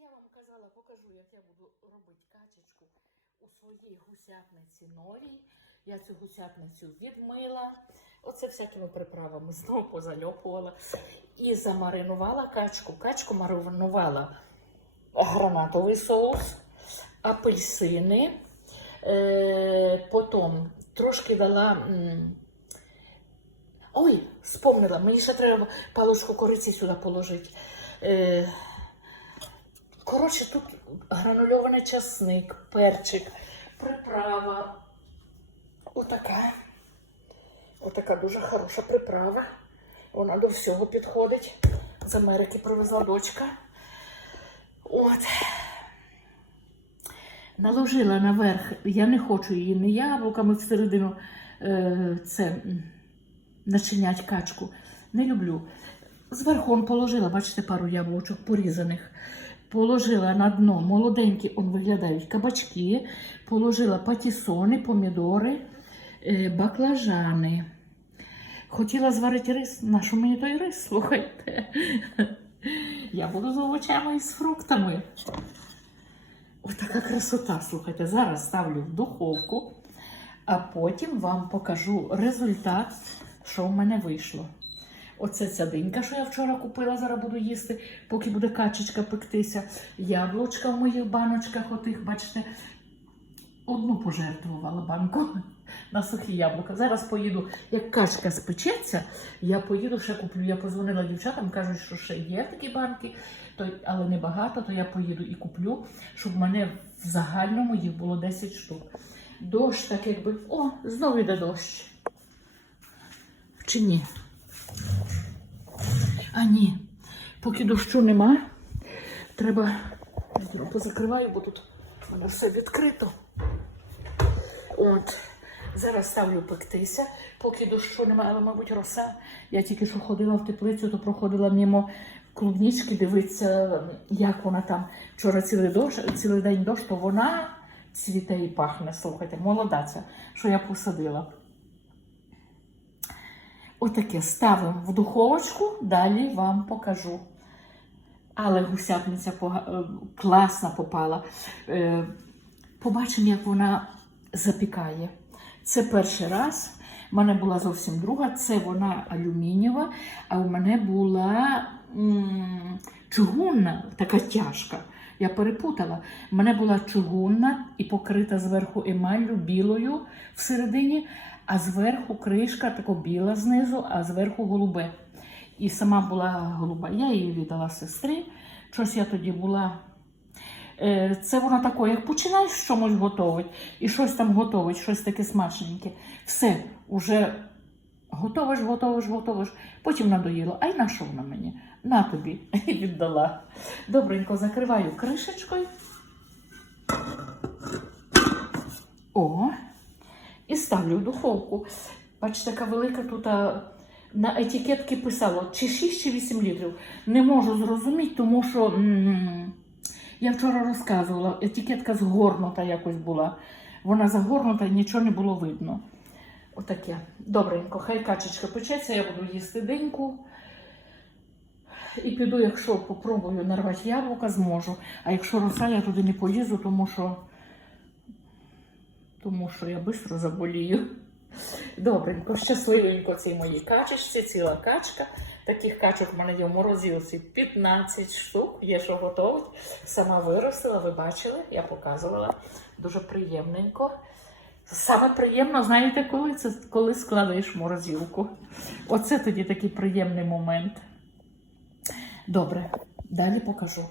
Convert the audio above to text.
я вам казала, покажу, як я буду робити качечку у своїй гусятниці новій. Я цю гусятницю відмила. Оце всякими приправами знову позальопувала. І замаринувала качку. Качку маринувала гранатовий соус, апельсини. Е, потім трошки дала. Ой, спомнила, мені ще треба паличку кориці сюди положити. Е, коротше, тут гранульований часник, перчик, приправа. Отака. Отака дуже хороша приправа. Вона до всього підходить. З Америки привезла дочка. От. Наложила наверх, я не хочу її не яблуками всередину е, це начинять качку. Не люблю. Зверху положила, бачите, пару яблучок порізаних. Положила на дно молоденькі, он виглядають кабачки, положила патісони, помідори, е, баклажани. Хотіла зварити рис. На що мені той рис? Слухайте. Я буду з овочами і з фруктами. Ось така красота. Слухайте, зараз ставлю в духовку, а потім вам покажу результат, що в мене вийшло. Оце ця динька, що я вчора купила, зараз буду їсти, поки буде качечка пектися. Яблучка в моїх баночках, отих, бачите, одну пожертвувала банку на сухі яблука. Зараз поїду, як качка спечеться, я поїду ще куплю. Я позвонила дівчатам, кажуть, що ще є такі банки, то, але не багато, то я поїду і куплю, щоб в мене в загальному їх було 10 штук. Дощ так якби. О, знову йде дощ. Чи ні? А ні, поки дощу нема, треба позакриваю, бо тут воно все відкрито. От. Зараз ставлю пектися, поки дощу немає, але, мабуть, роса. Я тільки що ходила в теплицю, то проходила мимо клубнички, дивитися, як вона там. Вчора цілий, дощ, цілий день дощ, то вона цвіте і пахне. Слухайте, молода ця, що я посадила. Отаке ставимо в духовочку, далі вам покажу. Але гусятниця е, класна попала. Е, Побачимо, як вона запікає. Це перший раз. У мене була зовсім друга. Це вона алюмінієва, а у мене була чугунна, така тяжка. Я перепутала. У мене була чугунна і покрита зверху емаллю білою всередині, а зверху кришка тако біла знизу, а зверху голубе. І сама була голуба. Я її віддала сестрі. Щось я тоді була. Е, Це воно таке, як починаєш чомусь готувати, і щось там готовить, щось таке смачненьке. Все, уже готовиш, готовиш, готовиш. Потім надоїло. А й на що вона мені? На тобі. І віддала. Добренько закриваю кришечкою. О, ставлю в духовку. Бачите, така велика тут на етикетці писало чи 6, чи 8 літрів. Не можу зрозуміти, тому що м, я вчора розказувала, етикетка згорнута якось була. Вона загорнута і нічого не було видно. Отаке. Добренько, хай качечка печеться, я буду їсти деньку. І піду, якщо попробую нарвати яблука, зможу. А якщо роса, я туди не полізу, тому що, тому що я швидко заболію. Добренько, щасливенько цій моїй качечці, ціла качка. Таких качок в мене є в морозилці 15 штук, є що готовить. Сама виростила, ви бачили, я показувала. Дуже приємненько. Саме приємно, знаєте, коли це коли складаєш морозилку. Оце тоді такий приємний момент. Добре, далі покажу.